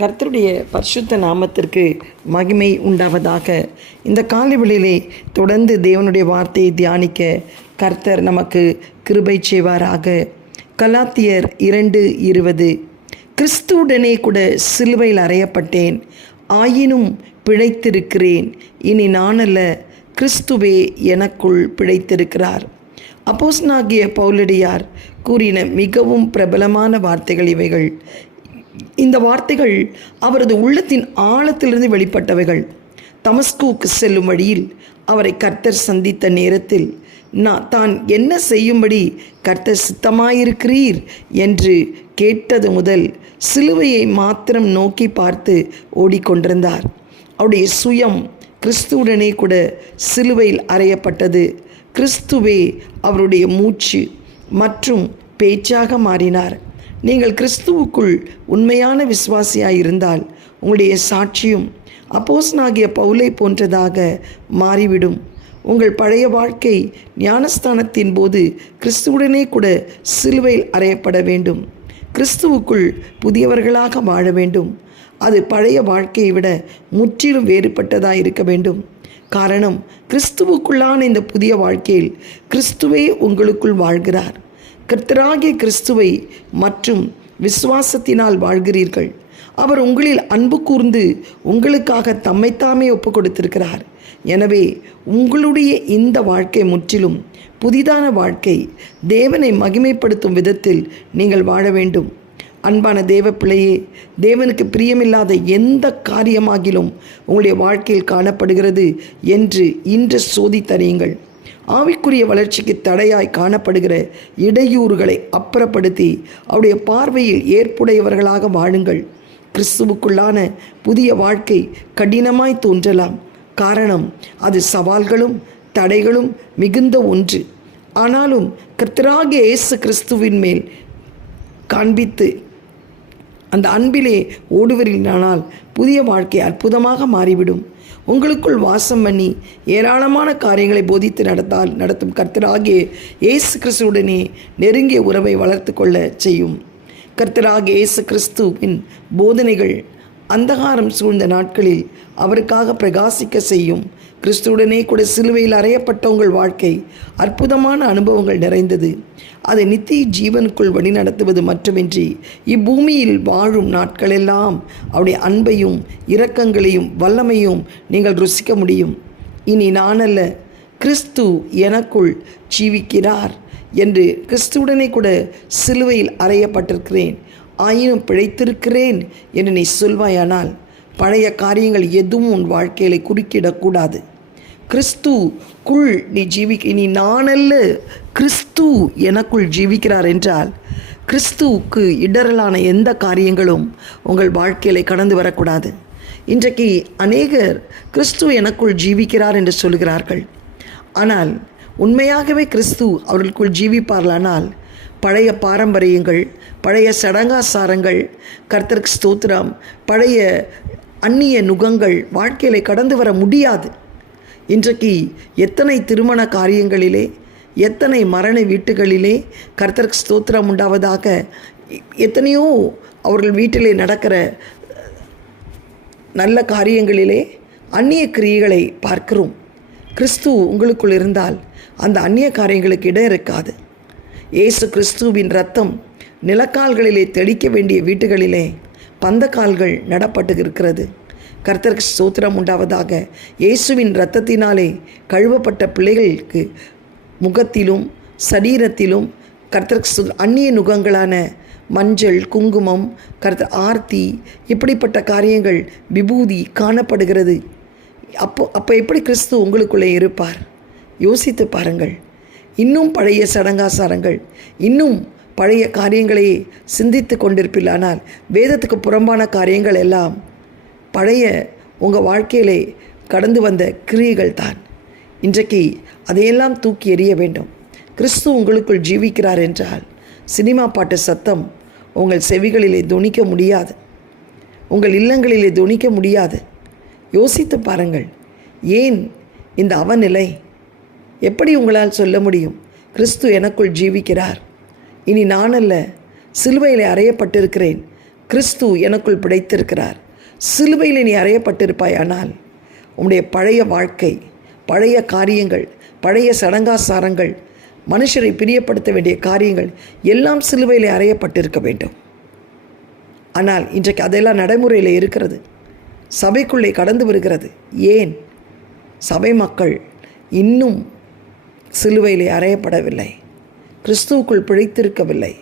கர்த்தருடைய பரிசுத்த நாமத்திற்கு மகிமை உண்டாவதாக. இந்த காலைவெளியிலே தொடர்ந்து தேவனுடைய வார்த்தையை தியானிக்க கர்த்தர் நமக்கு கிருபை செய்வாராக. கலாத்தியர் இரண்டு இருபது. கிறிஸ்துவுடனே கூட சிலுவையில் அறையப்பட்டேன். ஆயினும் பிழைத்திருக்கிறேன். இனி நானல்ல கிறிஸ்துவே எனக்குள் பிழைத்திருக்கிறார். அப்போஸ்னாகிய பவுலடியார் கூறின மிகவும் பிரபலமான வார்த்தைகள் இவைகள். இந்த வார்த்தைகள் அவரது உள்ளத்தின் ஆழத்திலிருந்து வெளிப்பட்டவைகள். தமஸ்கூக்கு செல்லும் வழியில் அவரை கர்த்தர் சந்தித்த நேரத்தில் நான் தான் என்ன செய்யும்படி கர்த்தர் சித்தமாயிருக்கிறீர்? என்று கேட்டது முதல் சிலுவையை மாத்திரம் நோக்கி பார்த்து ஓடிக்கொண்டிருந்தார். அவருடைய சுயம் கிறிஸ்துவுடனே கூட சிலுவையில் அறையப்பட்டது. கிறிஸ்துவே அவருடைய மூச்சு மற்றும் பேச்சாக மாறினார். நீங்கள் கிறிஸ்துவுக்குள் உண்மையான விசுவாசியாக இருந்தால் உங்களுடைய சாட்சியும் அப்போஸ்னாகிய பவுலை போன்றதாக மாறிவிடும். உங்கள் பழைய வாழ்க்கை ஞானஸ்தானத்தின் போது கிறிஸ்துவுடனே கூட சிலுவையில் அறையப்பட வேண்டும். கிறிஸ்துவுக்குள் புதியவர்களாக வாழ வேண்டும். அது பழைய வாழ்க்கையை விட முற்றிலும் வேறுபட்டதாக இருக்க வேண்டும். காரணம் கிறிஸ்துவுக்குள்ளான இந்த புதிய வாழ்க்கையில் கிறிஸ்துவே உங்களுக்குள் வாழ்கிறார். கர்த்தராகிய கிறிஸ்துவை மற்றும் விசுவாசத்தினால் வாழ்கிறீர்கள். அவர் உங்களில் அன்பு கூர்ந்து உங்களுக்காக தம்மைத்தாமே ஒப்பு கொடுத்திருக்கிறார் எனவே உங்களுடைய இந்த வாழ்க்கை முற்றிலும் புதிதான வாழ்க்கை தேவனை மகிமைப்படுத்தும் விதத்தில் நீங்கள் வாழ வேண்டும். அன்பான தேவ பிள்ளையே தேவனுக்கு பிரியமில்லாத எந்த காரியமாகிலும் உங்களுடைய வாழ்க்கையில் காணப்படுகிறது என்று இன்று சோதித்தறியுங்கள். ஆவிக்குரிய வளர்ச்சிக்கு தடையாய் காணப்படுகிற இடையூறுகளை அப்புறப்படுத்தி அவருடைய பார்வையில் ஏற்புடையவர்களாக வாழுங்கள். கிறிஸ்துவுக்குள்ளான புதிய வாழ்க்கை கடினமாய் தோன்றலாம். காரணம் அது சவால்களும் தடைகளும் மிகுந்த ஒன்று. ஆனாலும் கர்த்தராகிய இயேசு கிறிஸ்துவின் மேல் காண்பித்து அந்த அன்பிலே ஓடுவரில்லானால் புதிய வாழ்க்கை அற்புதமாக மாறிவிடும். உங்களுக்குள் வாசம் பண்ணி ஏராளமான காரியங்களை போதித்து நடத்தால் நடத்தும் கர்த்தராகிய இயேசு கிறிஸ்துவுடனே நெருங்கிய உறவை வளர்த்து கொள்ள செய்யும். கர்த்தராகிய இயேசு கிறிஸ்துவின் போதனைகள் அந்தகாரம் சூழ்ந்த நாட்களில் அவருக்காக பிரகாசிக்க செய்யும் கிறிஸ்துவுடனே கூட சிலுவையில் அறையப்பட்ட உங்கள் வாழ்க்கை அற்புதமான அனுபவங்கள் நிறைந்தது. அதை நித்திய ஜீவனுக்குள் வழிநடத்துவது மட்டுமின்றி இப்பூமியில் வாழும் நாட்களெல்லாம் அவருடைய அன்பையும் இரக்கங்களையும் வல்லமையும் நீங்கள் ருசிக்க முடியும். இனி நானல்ல கிறிஸ்து எனக்குள் ஜீவிக்கிறார் என்று கிறிஸ்துவுடனே கூட சிலுவையில் அறையப்பட்டிருக்கிறேன். ஆயினும் பிழைத்திருக்கிறேன் என்று நீ சொல்வாயானால் பழைய காரியங்கள் எதுவும் உன் வாழ்க்கையில குறுக்கிடக்கூடாது. கிறிஸ்து குள் நீ ஜீவிக்க நீ நானல்ல கிறிஸ்து எனக்குள் ஜீவிக்கிறார் என்றால் கிறிஸ்துவுக்கு இடரலான எந்த காரியங்களும் உங்கள் வாழ்க்கையில் கடந்து வரக்கூடாது. இன்றைக்கு அநேகர் கிறிஸ்து எனக்குள் ஜீவிக்கிறார் என்று சொல்கிறார்கள். ஆனால் உண்மையாகவே கிறிஸ்து அவர்களுக்குள் ஜீவிப்பார்களானால் பழைய பாரம்பரியங்கள் பழைய சடங்காசாரங்கள் கர்த்தருக்கு ஸ்தோத்திரம். பழைய அந்நிய நுகங்கள் வாழ்க்கையில் கடந்து வர முடியாது. இன்றைக்கு எத்தனை திருமண காரியங்களிலே எத்தனை மரண வீட்டுகளிலே கர்த்தருக்கு ஸ்தோத்திரம் உண்டாவதாக எத்தனையோ அவர்கள் வீட்டிலே நடக்கிற நல்ல காரியங்களிலே அந்நிய கிரியைகளை பார்க்கிறோம். கிறிஸ்து உங்களுக்குள் இருந்தால் அந்த அந்நிய காரியங்களுக்கு இடம் இருக்காது. இயேசு கிறிஸ்துவின் ரத்தம் நிலக்கால்களிலே தெளிக்க வேண்டிய வீட்டுகளிலே பந்தக்கால்கள் நடப்பட்டு இருக்கிறது கர்த்தருக்கு சோத்திரம் உண்டாவதாக. இயேசுவின் இரத்தத்தினாலே கழுவப்பட்ட பிள்ளைகளுக்கு முகத்திலும் சரீரத்திலும் கர்த்தருக்கு சு அந்நிய நுகங்களான மஞ்சள் குங்குமம் கர்த்தர் ஆர்த்தி இப்படிப்பட்ட காரியங்கள் விபூதி காணப்படுகிறது. அப்போ அப்போ எப்படி கிறிஸ்து உங்களுக்குள்ளே இருப்பார்? யோசித்து பாருங்கள். இன்னும் பழைய சடங்காசாரங்கள் இன்னும் பழைய காரியங்களை சிந்தித்து கொண்டிருப்பில்லானால் வேதத்துக்கு புறம்பான காரியங்கள் எல்லாம் பழைய உங்கள் வாழ்க்கையிலே கடந்து வந்த கிரியைகள் தான். இன்றைக்கு அதையெல்லாம் தூக்கி எறிய வேண்டும். கிறிஸ்து உங்களுக்குள் ஜீவிக்கிறார் என்றால் சினிமா பாட்டு சத்தம் உங்கள் செவிகளிலே துணிக்க முடியாது. உங்கள் இல்லங்களிலே துணிக்க முடியாது. யோசித்து பாருங்கள் ஏன் இந்த அவநிலை எப்படி உங்களால் சொல்ல முடியும்? கிறிஸ்து எனக்குள் ஜீவிக்கிறார். இனி நான் அல்ல சிலுவையில் அறையப்பட்டிருக்கிறேன். கிறிஸ்து எனக்குள் பிழைத்திருக்கிறார் சிலுவையில் நீ அறையப்பட்டிருப்பாயானால் உன்னுடைய பழைய வாழ்க்கை பழைய காரியங்கள் பழைய சடங்காசாரங்கள் மனுஷரை பிரியப்படுத்த வேண்டிய காரியங்கள் எல்லாம் சிலுவையில் அறையப்பட்டிருக்க வேண்டும். ஆனால் இன்றைக்கு அதெல்லாம் நடைமுறையில் இருக்கிறது. சபைக்குள்ளே கடந்து வருகிறது. ஏன்? சபை மக்கள் இன்னும் சிலுவையிலே அறையப்படவில்லை. கிறிஸ்துவுக்குள் பிழைத்திருக்கவில்லை.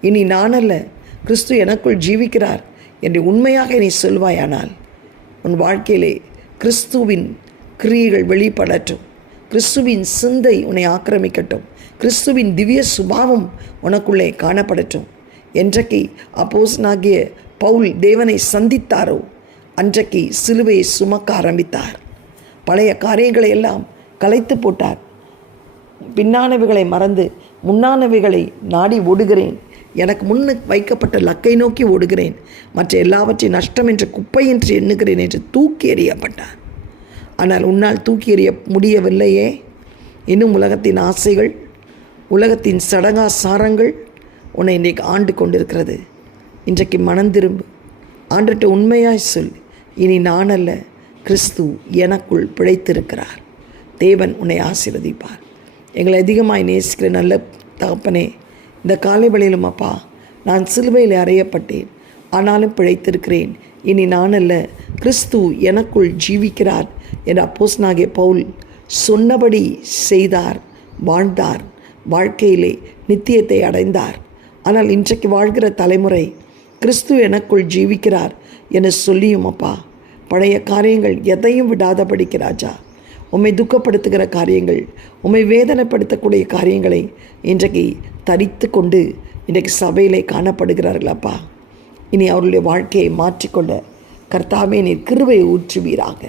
இனி நானல்ல கிறிஸ்து எனக்குள் ஜீவிக்கிறார் என்று உண்மையாக நீ சொல்வாயானால் உன் வாழ்க்கையிலே கிறிஸ்துவின் கிரியைகள் வெளிப்படட்டும். கிறிஸ்துவின் சிந்தை உன்னை ஆக்கிரமிக்கட்டும். கிறிஸ்துவின் திவ்ய சுபாவம் உனக்குள்ளே காணப்படட்டும். என்றைக்கு அப்போஸ்னாகிய பவுல் தேவனை சந்தித்தாரோ அன்றைக்கு சிலுவையை சுமக்க ஆரம்பித்தார். பழைய காரியங்களை எல்லாம் கலைத்து போட்டார். பின்னானவைகளை மறந்து முன்னானவைகளை நாடி ஓடுகிறேன். எனக்கு முன்னு வைக்கப்பட்ட லக்கை நோக்கி ஓடுகிறேன். மற்ற எல்லாவற்றையும் நஷ்டம் என்ற குப்பை என்று எண்ணுகிறேன் என்று தூக்கி எறியப்பட்டார். ஆனால் உன்னால் தூக்கி எறிய முடியவில்லையே. இன்னும் உலகத்தின் ஆசைகள் உலகத்தின் சடங்காசாரங்கள் உன்னை இன்றைக்கு ஆண்டு கொண்டிருக்கிறது. இன்றைக்கு மனம் திரும்பு. ஆண்டுட்டு உண்மையாய் சொல். இனி நான் அல்ல கிறிஸ்து எனக்குள் பிழைத்திருக்கிறார். தேவன் உன்னை ஆசீர்வதிப்பார். எங்களை அதிகமாக நேசிக்கிற நல்ல தகப்பனே இந்த காலை வழியிலும் அப்பா நான் சிலுவையில் அறையப்பட்டேன். ஆனாலும் பிழைத்திருக்கிறேன். இனி நான் அல்ல கிறிஸ்து எனக்குள் ஜீவிக்கிறார் என்ற அப்போஸ்னாகிய பவுல் சொன்னபடி செய்தார் வாழ்ந்தார். வாழ்க்கையிலே நித்தியத்தை அடைந்தார். ஆனால் இன்றைக்கு வாழ்கிற தலைமுறை கிறிஸ்து எனக்குள் ஜீவிக்கிறார் என சொல்லியும் அப்பா பழைய காரியங்கள் எதையும் விடாதபடிக்கு ராஜா. உம்மை துக்கப்படுத்துகிற காரியங்கள் உம்மை வேதனைப்படுத்தக்கூடிய காரியங்களை இன்றைக்கு தரித்து கொண்டு இன்றைக்கு சபையிலே காணப்படுகிறார்கள் அப்பா. இனி அவருடைய வாழ்க்கையை மாற்றிக்கொள்ள கர்த்தாவே நீர் கிருவையை ஊற்றுவீராக.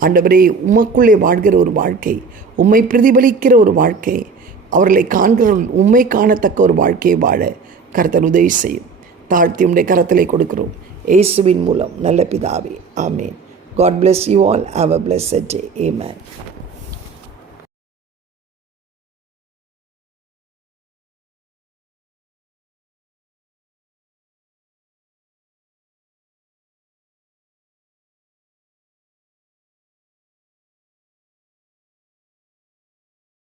ஆண்டவரே உமக்குள்ளே வாழ்கிற ஒரு வாழ்க்கை உம்மை பிரதிபலிக்கிற ஒரு வாழ்க்கை அவர்களை காண்கிறவர்கள் உம்மை காணத்தக்க ஒரு வாழ்க்கையை வாழ கர்த்தர் உதவி செய்யும். தாழ்த்தி உடைய கரத்திலே கொடுக்கிறோம். இயேசுவின் மூலம் நல்ல பிதாவே. ஆமேன். God bless you all. Have a blessed day. Amen.